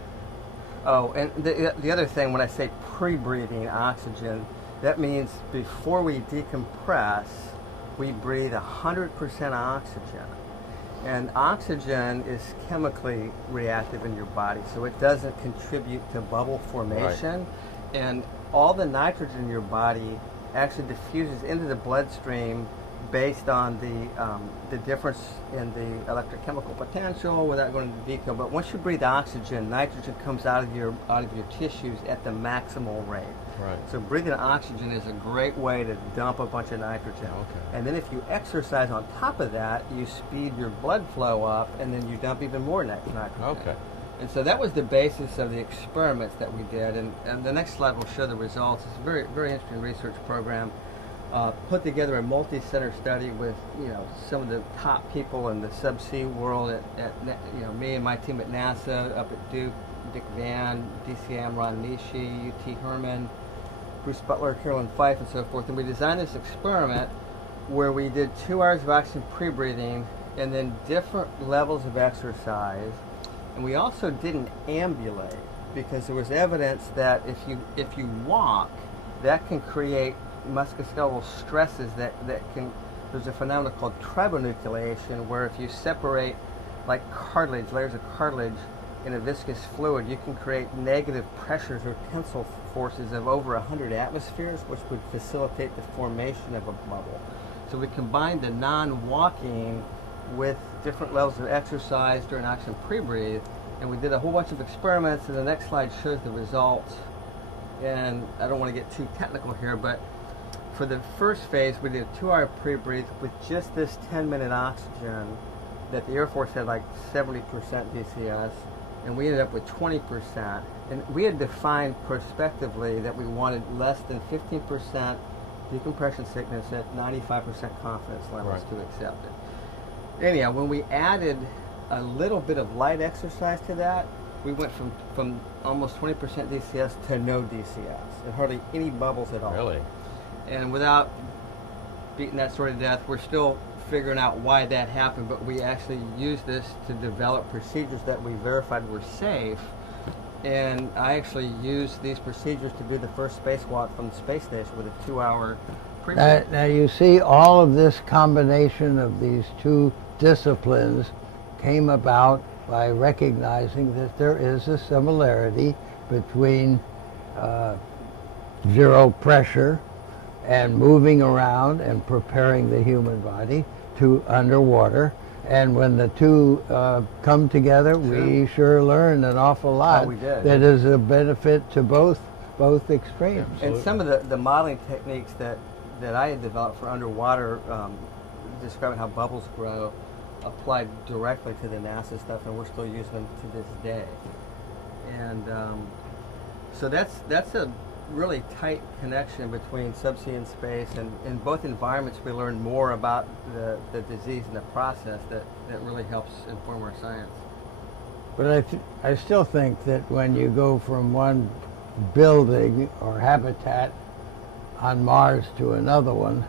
Oh, and the other thing, when I say pre-breathing oxygen, that means before we decompress, we breathe 100% oxygen. And oxygen is chemically reactive in your body, so it doesn't contribute to bubble formation. And all the nitrogen in your body actually diffuses into the bloodstream based on the difference in the electrochemical potential, without going into detail. But once you breathe oxygen, nitrogen comes out of your tissues at the maximal rate. Right. So breathing oxygen is a great way to dump a bunch of nitrogen. Okay. And then if you exercise on top of that, you speed your blood flow up, and then you dump even more nitrogen. Okay. And so that was the basis of the experiments that we did. And the next slide will show the results. It's a very, very interesting research program. Put together a multi-center study with some of the top people in the subsea world at me and my team at NASA, up at Duke, Dick Van, DCM, Ron Nishi, UT Herman, Bruce Butler, Carolyn Fife, and so forth. And we designed this experiment where we did 2 hours of oxygen pre-breathing and then different levels of exercise. And we also didn't ambulate, because there was evidence that if you walk, that can create musculoskeletal stresses that can. There's a phenomenon called tribonucleation, where if you separate like cartilage, layers of cartilage in a viscous fluid, you can create negative pressures or tensile forces of over 100 atmospheres, which would facilitate the formation of a bubble. So we combined the non-walking with different levels of exercise during oxygen pre-breathe, and we did a whole bunch of experiments, and the next slide shows the results. And I don't want to get too technical here, but for the first phase, we did a 2 hour pre-breathe with just this 10-minute oxygen that the Air Force had like 70% DCS, and we ended up with 20%. And we had defined prospectively that we wanted less than 15% decompression sickness at 95% confidence levels to accept it. Anyhow, when we added a little bit of light exercise to that, we went from almost 20% DCS to no DCS, and hardly any bubbles at all. Really? And without beating that story to death, we're still figuring out why that happened, but we actually used this to develop procedures that we verified were safe. And I actually used these procedures to do the first spacewalk from the space station with a 2 hour pre-breath. Now you see, all of this combination of these two disciplines came about by recognizing that there is a similarity between zero pressure and moving around and preparing the human body to underwater. And when the two come together, we sure learn an awful lot. Oh, we did. That is a benefit to both extremes. And some of the modeling techniques that I had developed for underwater, describing how bubbles grow, applied directly to the NASA stuff, and we're still using them to this day. And so that's a really tight connection between subsea and space, and in both environments we learn more about the disease and the process that really helps inform our science. But I still think that when you go from one building or habitat on Mars to another one,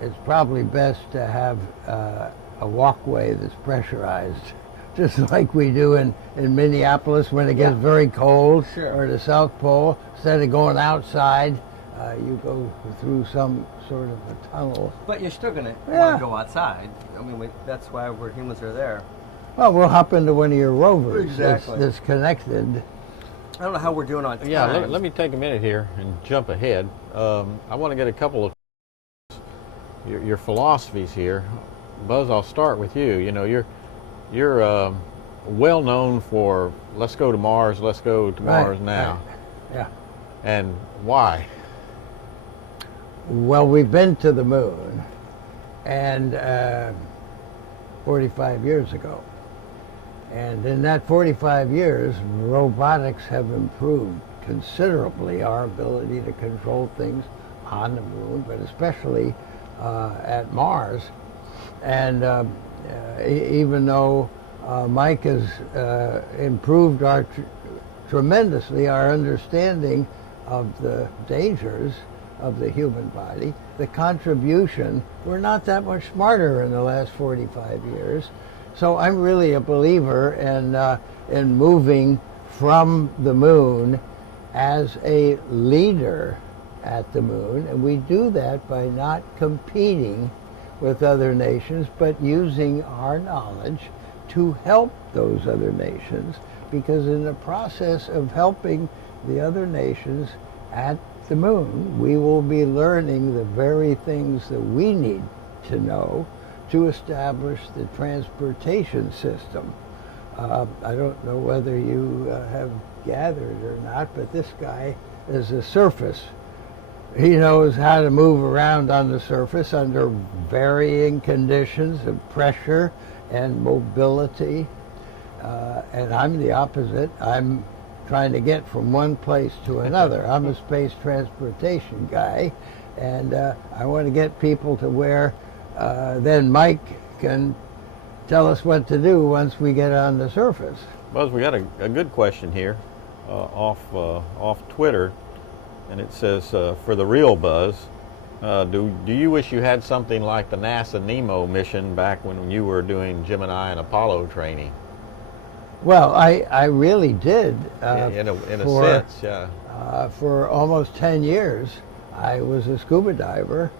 it's probably best to have a walkway that's pressurized just like we do in Minneapolis when it gets very cold, Sure. or the South Pole. Instead of going outside, you go through some sort of a tunnel. But you're still going to Yeah. want to go outside. I mean, that's why humans are there. Well, we'll hop into one of your rovers Exactly. that's connected. I don't know how we're doing on time. Yeah, let me take a minute here and jump ahead. I want to get a couple of your philosophies here. Buzz, I'll start with you. You know, you're well known for let's go to Mars, let's go to Mars now. Right. Yeah. And why? Well, we've been to the moon, and 45 years ago. And in that 45 years, robotics have improved considerably our ability to control things on the moon, but especially at Mars. And even though Mike has improved tremendously our understanding of the dangers of the human body, the contribution, we're not that much smarter in the last 45 years. So I'm really a believer in moving from the moon as a leader at the moon, and we do that by not competing with other nations, but using our knowledge to help those other nations, because in the process of helping the other nations at the moon, we will be learning the very things that we need to know to establish the transportation system. I don't know whether you have gathered or not, but this guy is a surface. He knows how to move around on the surface under varying conditions of pressure and mobility. And I'm the opposite. I'm trying to get from one place to another. I'm a space transportation guy, and I want to get people to where then Mike can tell us what to do once we get on the surface. Buzz, we got a good question here off Twitter, and it says, for the real Buzz, do you wish you had something like the NASA Nemo mission back when you were doing Gemini and Apollo training? Well, I really did. In a sense, yeah. For almost 10 years, I was a scuba diver,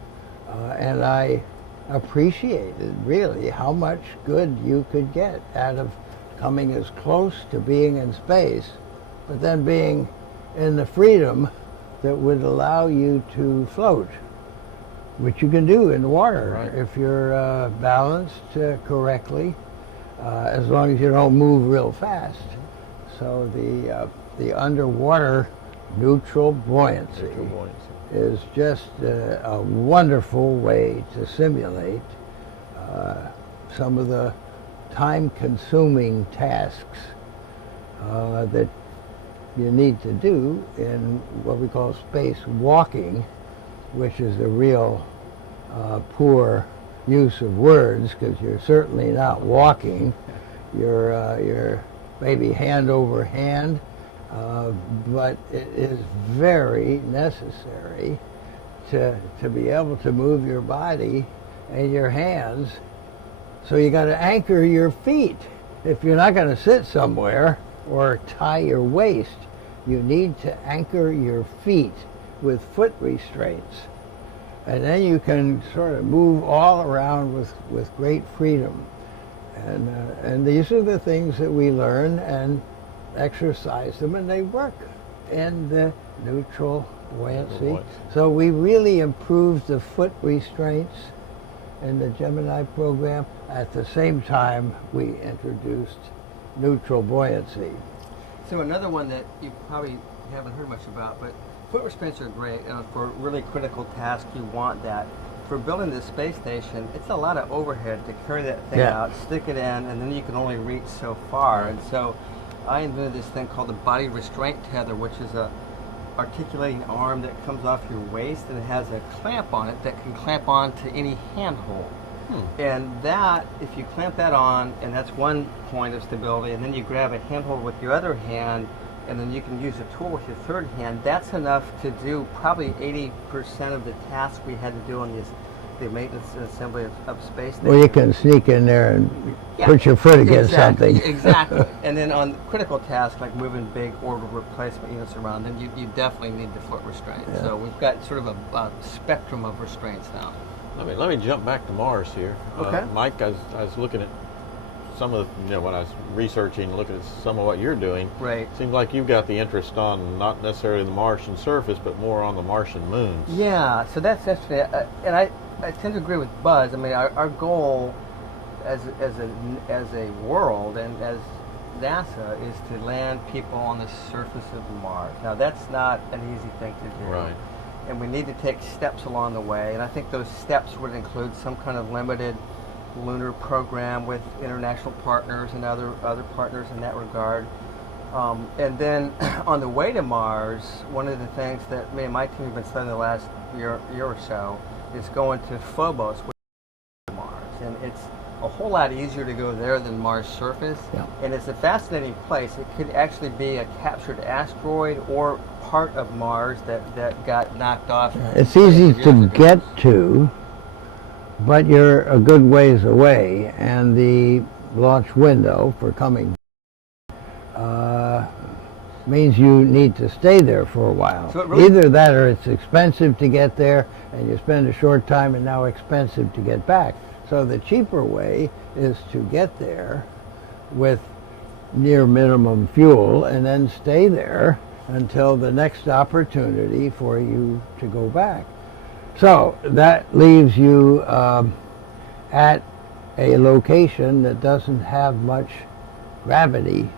and I appreciated really how much good you could get out of coming as close to being in space, but then being in the freedom that would allow you to float, which you can do in water if you're balanced correctly, as long as you don't move real fast. So the underwater neutral buoyancy is just a wonderful way to simulate some of the time-consuming tasks that you need to do in what we call space walking, which is a real poor use of words, because you're certainly not walking. You're maybe hand over hand, but it is very necessary to be able to move your body and your hands. So you got to anchor your feet. If you're not going to sit somewhere or tie your waist, you need to anchor your feet with foot restraints. And then you can sort of move all around with great freedom. And these are the things that we learn and exercise them, and they work in the neutral buoyancy. So we really improved the foot restraints in the Gemini program. At the same time, we introduced neutral buoyancy. So another one that you probably haven't heard much about, but foot restraints are great for really critical tasks. You want that. For building the space station, it's a lot of overhead to carry that thing out, stick it in, and then you can only reach so far. And so I invented this thing called the body restraint tether, which is a articulating arm that comes off your waist, and it has a clamp on it that can clamp on to any handhold. And that, if you clamp that on, and that's one point of stability, and then you grab a handhold with your other hand, and then you can use a tool with your third hand, that's enough to do probably 80% of the tasks we had to do on this the maintenance and assembly of space stations. Well, you can sneak in there and put your foot against something. Exactly. And then on critical tasks like moving big orbital replacement units around, then you definitely need the foot restraint. Yeah. So we've got sort of a spectrum of restraints now. Let me jump back to Mars here. Okay. Mike, I was looking at some of the, when I was researching, looking at some of what you're doing. Right. Seems like you've got the interest on not necessarily the Martian surface, but more on the Martian moons. Yeah, so that's interesting. And I tend to agree with Buzz. I mean, our goal as a world and as NASA is to land people on the surface of Mars. Now, that's not an easy thing to do. Right. And we need to take steps along the way. And I think those steps would include some kind of limited lunar program with international partners and other partners in that regard. And then on the way to Mars, one of the things that me and my team have been studying the last year or so is going to Phobos, which is Mars. And it's a whole lot easier to go there than Mars' surface. Yeah. And it's a fascinating place. It could actually be a captured asteroid or part of Mars that got knocked off. It's easy years to ago. get to, but you're a good ways away, and the launch window for coming means you need to stay there for a while. So it really- Either that or it's expensive to get there, and you spend a short time, and now expensive to get back. So the cheaper way is to get there with near minimum fuel and then stay there until the next opportunity for you to go back. So that leaves you at a location that doesn't have much gravity.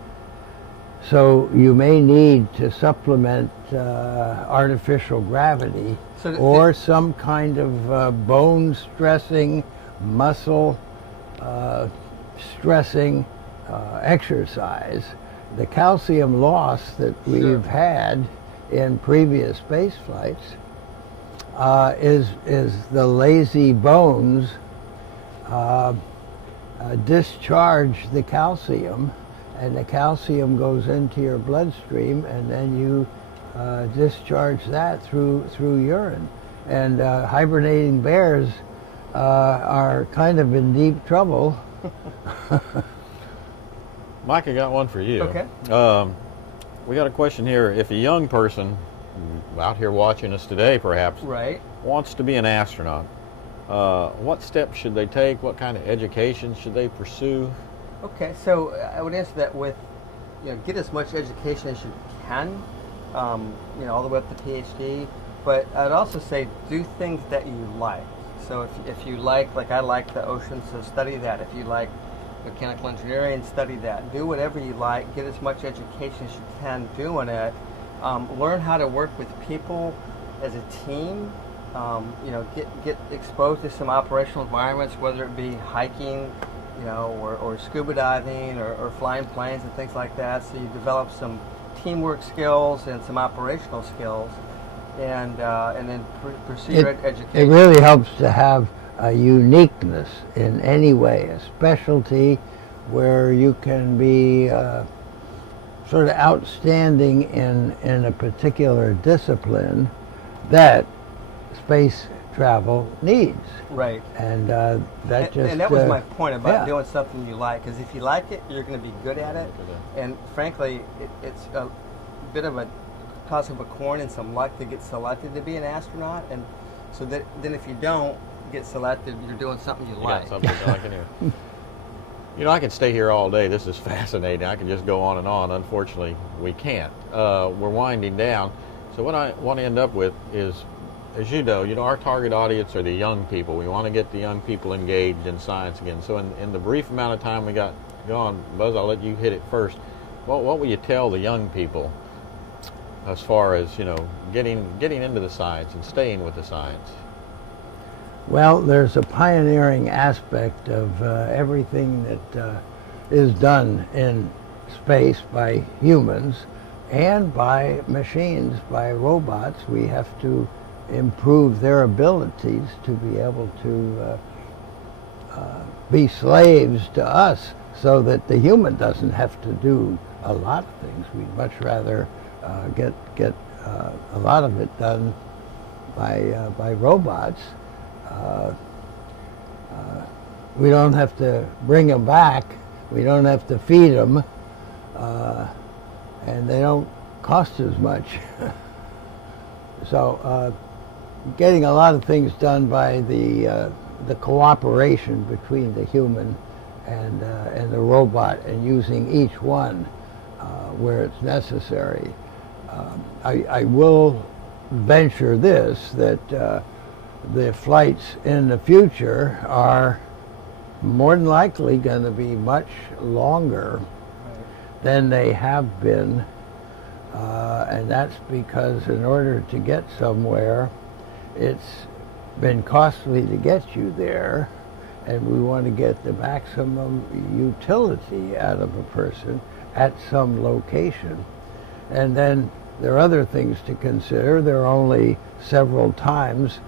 So you may need to supplement artificial gravity So or some kind of bone stressing, muscle stressing exercise. The calcium loss that we've had in previous space flights is the lazy bones discharge the calcium, and the calcium goes into your bloodstream, and then you discharge that through urine. And hibernating bears are kind of in deep trouble. Mike, I got one for you. Okay. We got a question here. If a young person out here watching us today, perhaps, Right. wants to be an astronaut, what steps should they take? What kind of education should they pursue? Okay, so I would answer that with, get as much education as you can, all the way up to PhD. But I'd also say do things that you like. So if you like I like the ocean, so study that. If you like mechanical engineering, study that. Do whatever you like. Get as much education as you can doing it. Learn how to work with people as a team. Get exposed to some operational environments, whether it be hiking, or scuba diving, or flying planes and things like that. So you develop some teamwork skills and some operational skills, and then pursue your education. It really helps to have a uniqueness in any way, a specialty where you can be sort of outstanding in a particular discipline that space travel needs. Right. And that was my point about yeah. doing something you like, because if you like it, you're going to be good at it. And frankly, it's a bit of a toss of a coin and some luck to get selected to be an astronaut. And so then if you don't get selected, you're doing something you like. Got something you like in here. I could stay here all day. This is fascinating. I could just go on and on. Unfortunately, we can't. We're winding down. So what I want to end up with is, as you know, our target audience are the young people. We want to get the young people engaged in science again. So in the brief amount of time we got gone, Buzz, I'll let you hit it first. What will you tell the young people as far as, getting into the science and staying with the science? Well, there's a pioneering aspect of everything that is done in space by humans and by machines, by robots. We have to improve their abilities to be able to be slaves to us, so that the human doesn't have to do a lot of things. We'd much rather get a lot of it done by robots. we don't have to bring them back. We don't have to feed them, and they don't cost as much. So getting a lot of things done by the cooperation between the human and the robot, and using each one where it's necessary. I will venture this, that the flights in the future are more than likely going to be much longer than they have been, and that's because in order to get somewhere, it's been costly to get you there, and we want to get the maximum utility out of a person at some location. And then there are other things to consider. There are only several times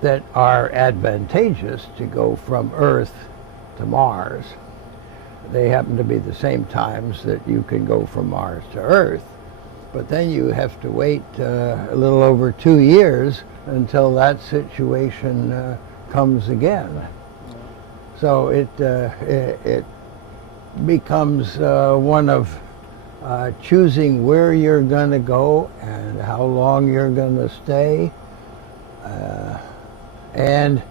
that are advantageous to go from Earth to Mars. They happen to be the same times that you can go from Mars to Earth, but then you have to wait a little over 2 years until that situation comes again. So it becomes one of choosing where you're going to go and how long you're going to stay. And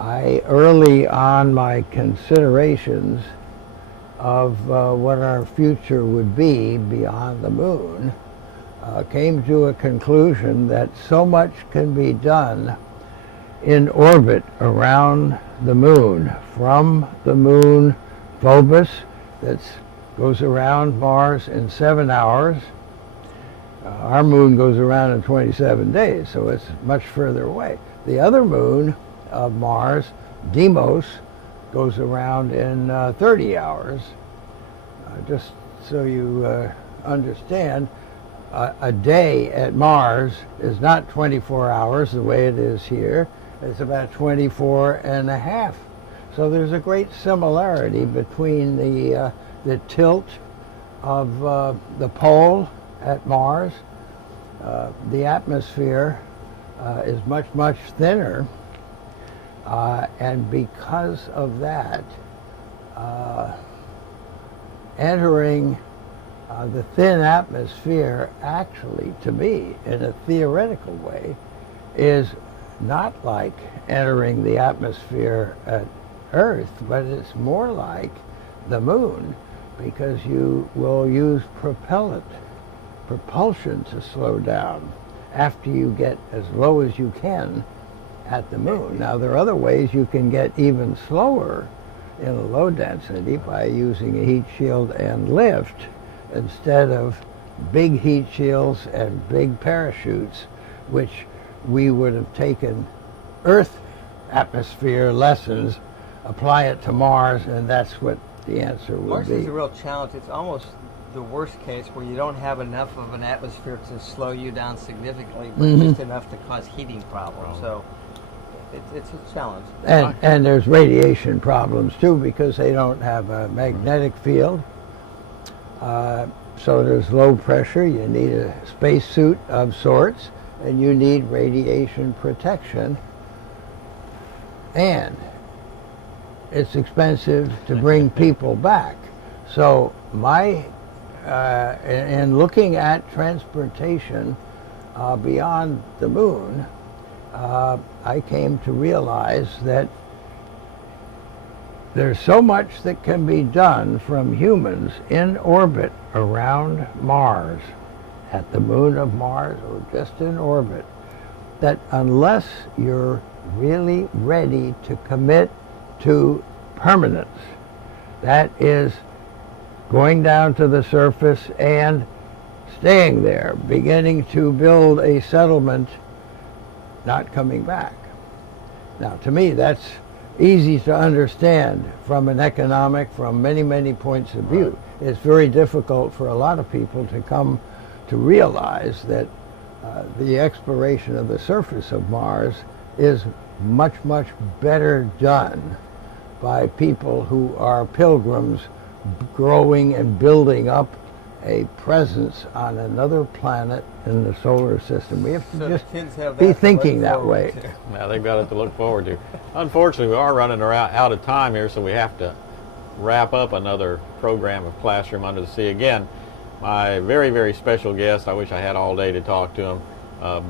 early on, my considerations of what our future would be beyond the moon came to a conclusion that so much can be done in orbit around the moon. From the moon, Phobos, that goes around Mars in 7 hours. Our moon goes around in 27 days, so it's much further away. The other moon of Mars, Deimos, goes around in 30 hours. Just so you understand, a day at Mars is not 24 hours the way it is here. It's about 24 and a half. So there's a great similarity between the tilt of the pole at Mars. The atmosphere is much, much thinner, and because of that, entering the thin atmosphere, actually, to me, in a theoretical way, is not like entering the atmosphere at Earth, but it's more like the moon, because you will use propulsion to slow down after you get as low as you can at the moon. Now, there are other ways you can get even slower in a low density by using a heat shield and lift instead of big heat shields and big parachutes, which we would have taken Earth atmosphere lessons, apply it to Mars, and that's what the answer would Mars be. is a real challenge. It's almost the worst case where you don't have enough of an atmosphere to slow you down significantly, but just enough to cause heating problems. So it's a challenge. And there's radiation problems too, because they don't have a magnetic field. So there's low pressure. You need a spacesuit of sorts, and you need radiation protection. And it's expensive to bring people back. So in looking at transportation beyond the moon, I came to realize that there's so much that can be done from humans in orbit around Mars, at the moon of Mars, or just in orbit, that unless you're really ready to commit to permanence, that is going down to the surface and staying there, beginning to build a settlement, not coming back. Now, to me, that's easy to understand from an economic, from many, many points of view. It's very difficult for a lot of people to come to realize that the exploration of the surface of Mars is much, much better done by people who are pilgrims growing and building up a presence on another planet in the solar system. We have to So just the kids have be that to thinking look that forward way. to. Now they've got it to look forward to. Unfortunately, we are running out of time here, so we have to wrap up another program of Classroom Under the Sea. Again, my very, very special guest, I wish I had all day to talk to him,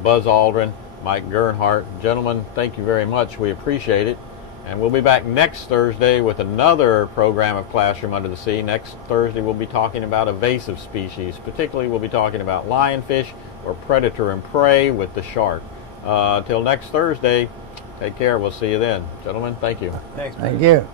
Buzz Aldrin, Mike Gernhardt. Gentlemen, thank you very much. We appreciate it. And we'll be back next Thursday with another program of Classroom Under the Sea. Next Thursday we'll be talking about invasive species. Particularly we'll be talking about lionfish or predator and prey with the shark. Till next Thursday, take care. We'll see you then. Gentlemen, thank you. Thanks. Thank you.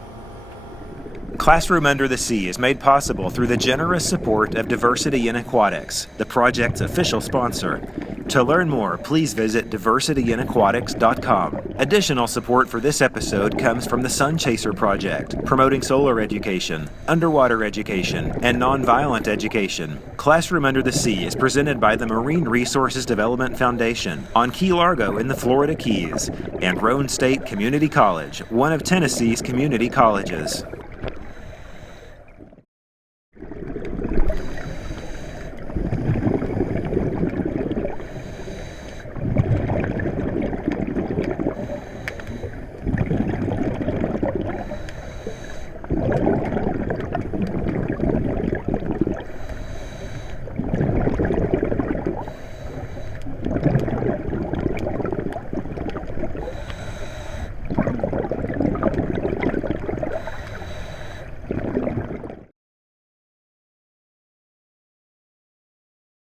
Classroom Under the Sea is made possible through the generous support of Diversity in Aquatics, the project's official sponsor. To learn more, please visit diversityinequatics.com. Additional support for this episode comes from the Sun Chaser Project, promoting solar education, underwater education, and nonviolent education. Classroom Under the Sea is presented by the Marine Resources Development Foundation on Key Largo in the Florida Keys, and Roane State Community College, one of Tennessee's community colleges.